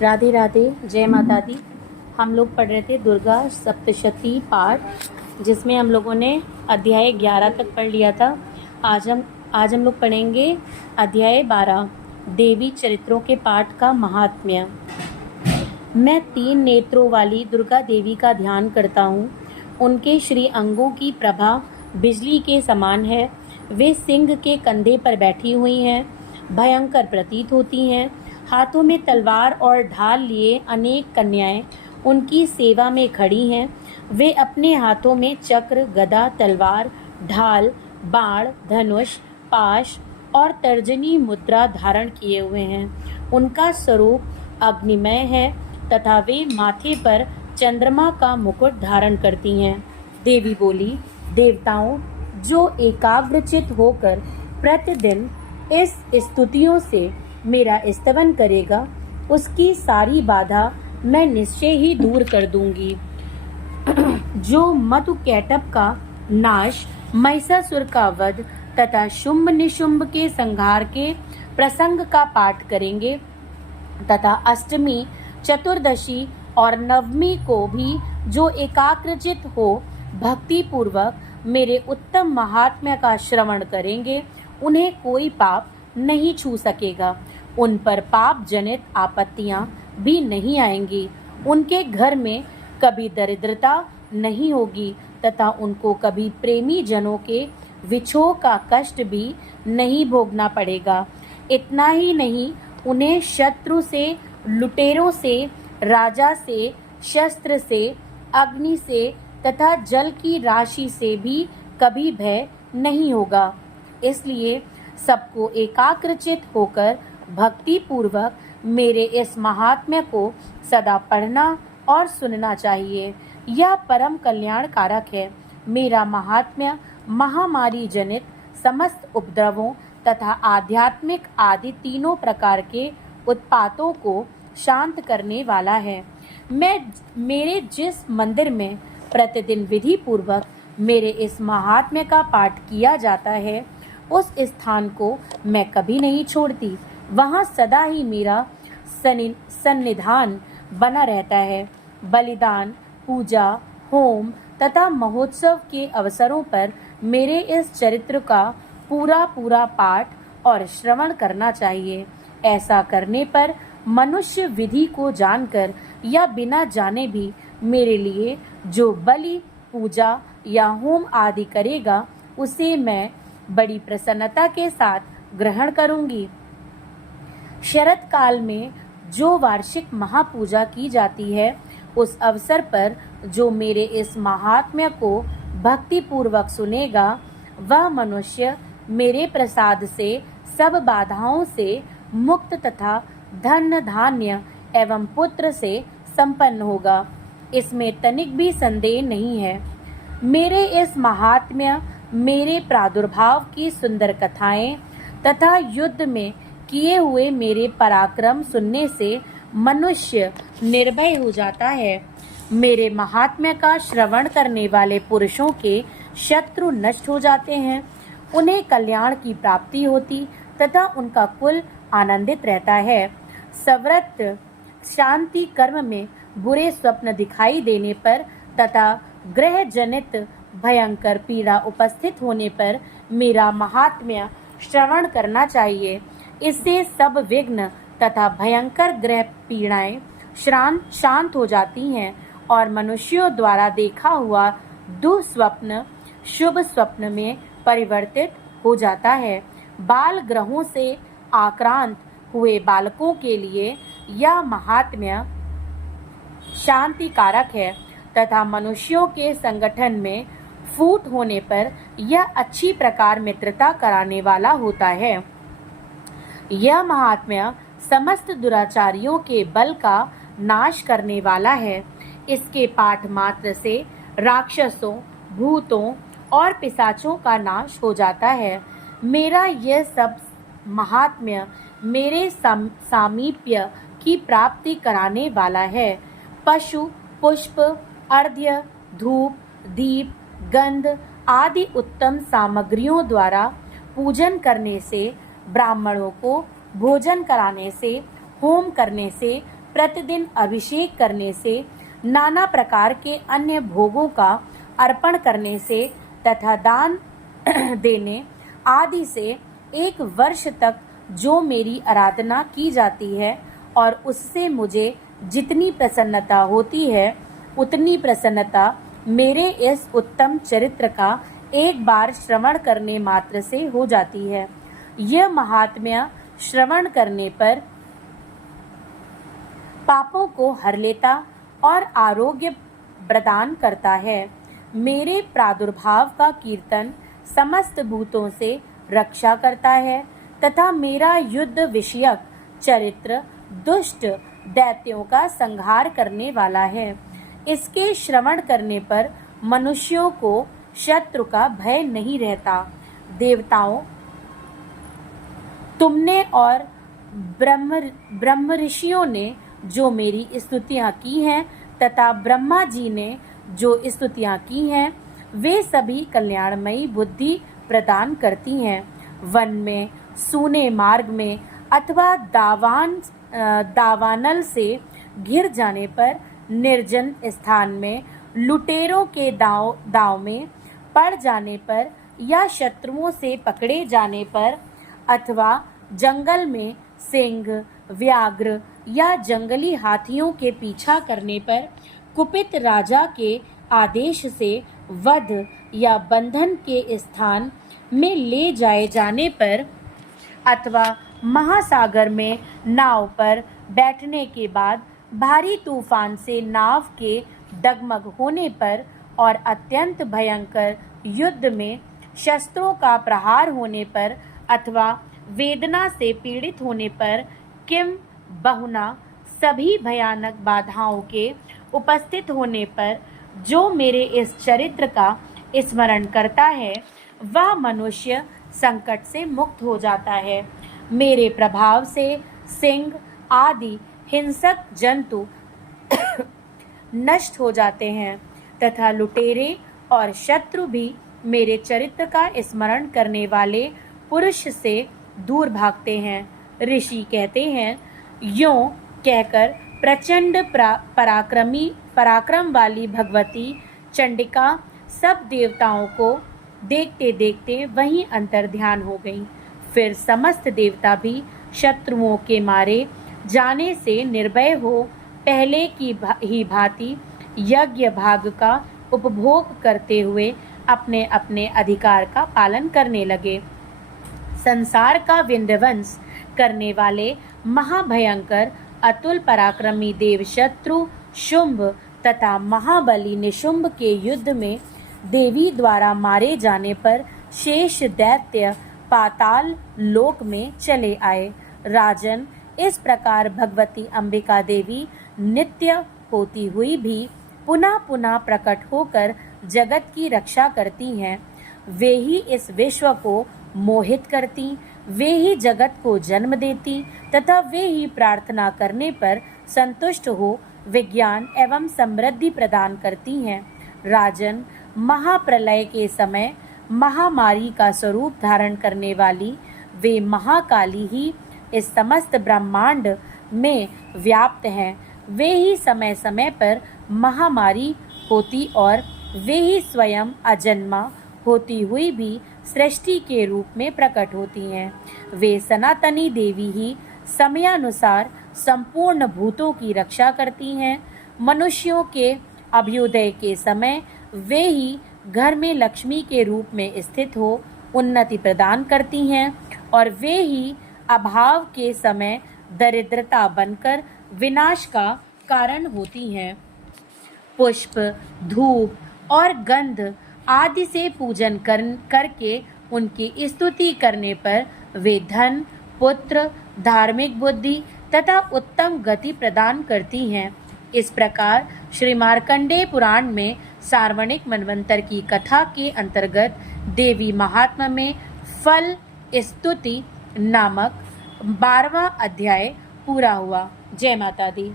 राधे राधे, जय माता दी। हम लोग पढ़ रहे थे दुर्गा सप्तशती पाठ, जिसमें हम लोगों ने अध्याय 11 तक पढ़ लिया था। आज हम लोग पढ़ेंगे अध्याय 12, देवी चरित्रों के पाठ का महात्म्य। मैं 3 नेत्रों वाली दुर्गा देवी का ध्यान करता हूँ। उनके श्री अंगों की प्रभा बिजली के समान है। वे सिंह के कंधे पर बैठी हुई हैं, भयंकर प्रतीत होती हैं। हाथों में तलवार और ढाल लिए अनेक कन्याएं उनकी सेवा में खड़ी हैं। वे अपने हाथों में चक्र, गदा, तलवार, ढाल, बाण, धनुष, पाश और तर्जनी मुद्रा धारण किए हुए हैं। उनका स्वरूप अग्निमय है तथा वे माथे पर चंद्रमा का मुकुट धारण करती हैं। देवी बोली, देवताओं, जो एकाग्रचित होकर प्रतिदिन इस स्तुतियों से मेरा स्तवन करेगा, उसकी सारी बाधा मैं निश्चय ही दूर कर दूंगी। जो मधुकैटभ का नाश, महिषासुर का वध तथा शुंभ निशुंभ के संहार के प्रसंग का पाठ करेंगे तथा अष्टमी, चतुर्दशी और नवमी को भी जो एकाग्रचित हो भक्ति पूर्वक मेरे उत्तम महात्म्य का श्रवण करेंगे, उन्हें कोई पाप नहीं छू सकेगा। उन पर पाप जनित आपत्तियां भी नहीं आएंगी। उनके घर में कभी दरिद्रता नहीं होगी तथा उनको कभी प्रेमी जनों के विछोह का कष्ट भी नहीं भोगना पड़ेगा। इतना ही नहीं, उन्हें शत्रु से, लुटेरों से, राजा से, शस्त्र से, अग्नि से तथा जल की राशि से भी कभी भय नहीं होगा। इसलिए सबको एकाग्रचित होकर भक्ति पूर्वक मेरे इस महात्म्य को सदा पढ़ना और सुनना चाहिए। यह परम कल्याणकारक है। मेरा महात्म्य महामारी जनित समस्त उपद्रवों तथा आध्यात्मिक आदि तीनों प्रकार के उत्पातों को शांत करने वाला है। मेरे जिस मंदिर में प्रतिदिन विधि पूर्वक मेरे इस महात्म्य का पाठ किया जाता है, उस स्थान को मैं कभी नहीं छोड़ती। वहाँ सदा ही मेरा सन्निधान बना रहता है। बलिदान, पूजा, होम तथा महोत्सव के अवसरों पर मेरे इस चरित्र का पूरा पाठ और श्रवण करना चाहिए। ऐसा करने पर मनुष्य विधि को जानकर या बिना जाने भी मेरे लिए जो बलि, पूजा या होम आदि करेगा, उसे मैं बड़ी प्रसन्नता के साथ ग्रहण करूंगी। शरद काल में जो वार्षिक महापूजा की जाती है, उस अवसर पर जो मेरे इस महात्म्य को भक्ति पूर्वक सुनेगा, वह मनुष्य मेरे प्रसाद से सब बाधाओं से मुक्त तथा धन, धान्य एवं पुत्र से संपन्न होगा। इसमें तनिक भी संदेह नहीं है। मेरे इस महात्म्य, मेरे प्रादुर्भाव की सुंदर कथाएं तथा युद्ध में किए हुए मेरे पराक्रम सुनने से मनुष्य निर्भय हो जाता है। मेरे महात्म्य का श्रवण करने वाले पुरुषों के शत्रु नष्ट हो जाते हैं, उन्हें कल्याण की प्राप्ति होती तथा उनका कुल आनंदित रहता है। सव्रत शांति कर्म में बुरे स्वप्न दिखाई देने पर तथा ग्रह जनित भयंकर पीड़ा उपस्थित होने पर मेरा महात्म्य श्रवण करना चाहिए। इससे सब विघ्न तथा भयंकर ग्रह पीड़ाएं शांत हो जाती हैं और मनुष्यों द्वारा देखा हुआ दुःस्वप्न शुभ स्वप्न में परिवर्तित हो जाता है। बाल ग्रहों से आक्रांत हुए बालकों के लिए यह महात्म्य शांतिकारक है तथा मनुष्यों के संगठन में फूट होने पर यह अच्छी प्रकार मित्रता कराने वाला होता है। यह महात्म्य समस्त दुराचारियों के बल का नाश करने वाला है। इसके पाठ मात्र से राक्षसों, भूतों और पिशाचों का नाश हो जाता है। मेरा यह सब महात्म्य मेरे सामीप्य की प्राप्ति कराने वाला है। पशु, पुष्प, अर्घ्य, धूप, दीप, गंध आदि उत्तम सामग्रियों द्वारा पूजन करने से, ब्राह्मणों को भोजन कराने से, होम करने से प्रतिदिन अभिषेक करने से, नाना प्रकार के अन्य भोगों का अर्पण करने से तथा दान देने आदि से 1 वर्ष तक जो मेरी आराधना की जाती है और उससे मुझे जितनी प्रसन्नता होती है, उतनी प्रसन्नता मेरे इस उत्तम चरित्र का एक बार श्रवण करने मात्र से हो जाती है। यह महात्म्य श्रवण करने पर पापों को हर लेता और आरोग्य प्रदान करता है। मेरे प्रादुर्भाव का कीर्तन समस्त भूतों से रक्षा करता है तथा मेरा युद्ध विषयक चरित्र दुष्ट दैत्यों का संहार करने वाला है। इसके श्रवण करने पर मनुष्यों को शत्रु का भय नहीं रहता। देवताओं, तुमने और ब्रह्म ऋषियों ने जो मेरी स्तुतियां की हैं तथा ब्रह्मा जी ने जो स्तुतियां की हैं, वे सभी कल्याणमयी बुद्धि प्रदान करती हैं। वन में, सूने मार्ग में अथवा दावानल से घिर जाने पर, निर्जन स्थान में, लुटेरों के दाव में पड़ जाने पर या शत्रुओं से पकड़े जाने पर अथवा जंगल में सिंह, व्याघ्र या जंगली हाथियों के पीछा करने पर, कुपित राजा के आदेश से वध या बंधन के स्थान में ले जाए जाने पर अथवा महासागर में नाव पर बैठने के बाद भारी तूफान से नाव के डगमग होने पर और अत्यंत भयंकर युद्ध में शस्त्रों का प्रहार होने पर अथवा वेदना से पीड़ित होने पर, किम बहुना सभी भयानक बाधाओं के उपस्थित होने पर जो मेरे इस चरित्र का स्मरण करता है, वह मनुष्य संकट से मुक्त हो जाता है। मेरे प्रभाव से सिंह आदि हिंसक जंतु नष्ट हो जाते हैं तथा लुटेरे और शत्रु भी मेरे चरित्र का स्मरण करने वाले पुरुष से दूर भागते हैं। ऋषि कहते हैं, यों कहकर प्रचंड पराक्रम वाली भगवती चंडिका सब देवताओं को देखते देखते वहीं अंतर ध्यान हो गई। फिर समस्त देवता भी शत्रुओं के मारे जाने से निर्भय हो पहले की ही भांति यज्ञ भाग का उपभोग करते हुए अपने अपने अधिकार का पालन करने लगे। संसार का विध्वंस करने वाले महाभयंकर अतुल पराक्रमी देव शत्रु शुंभ तथा महाबली निशुंभ के युद्ध में देवी द्वारा मारे जाने पर शेष दैत्य पाताल लोक में चले आए। राजन, इस प्रकार भगवती अंबिका देवी नित्य होती हुई भी पुनः पुनः प्रकट होकर जगत की रक्षा करती हैं। वे ही इस विश्व को मोहित करती, वे ही जगत को जन्म देती तथा वे ही प्रार्थना करने पर संतुष्ट हो विज्ञान एवं समृद्धि प्रदान करती हैं। राजन, महाप्रलय के समय महामारी का स्वरूप धारण करने वाली वे महाकाली ही इस समस्त ब्रह्मांड में व्याप्त हैं। वे ही समय समय पर महामारी होती और वे ही स्वयं अजन्मा होती हुई भी सृष्टि के रूप में प्रकट होती हैं। वे सनातनी देवी ही समयानुसार संपूर्ण भूतों की रक्षा करती हैं। मनुष्यों के अभ्युदय के समय वे ही घर में लक्ष्मी के रूप में स्थित हो उन्नति प्रदान करती हैं और वे ही अभाव के समय दरिद्रता बनकर विनाश का कारण होती हैं। पुष्प, धूप और गंध आदि से पूजन करके उनकी स्तुति करने पर वे धन, पुत्र, धार्मिक बुद्धि तथा उत्तम गति प्रदान करती हैं। इस प्रकार श्री मार्कंडेय पुराण में सार्वणिक मनवंतर की कथा के अंतर्गत देवी महात्मा में फल स्तुति नामक 12वां अध्याय पूरा हुआ। जय माता दी।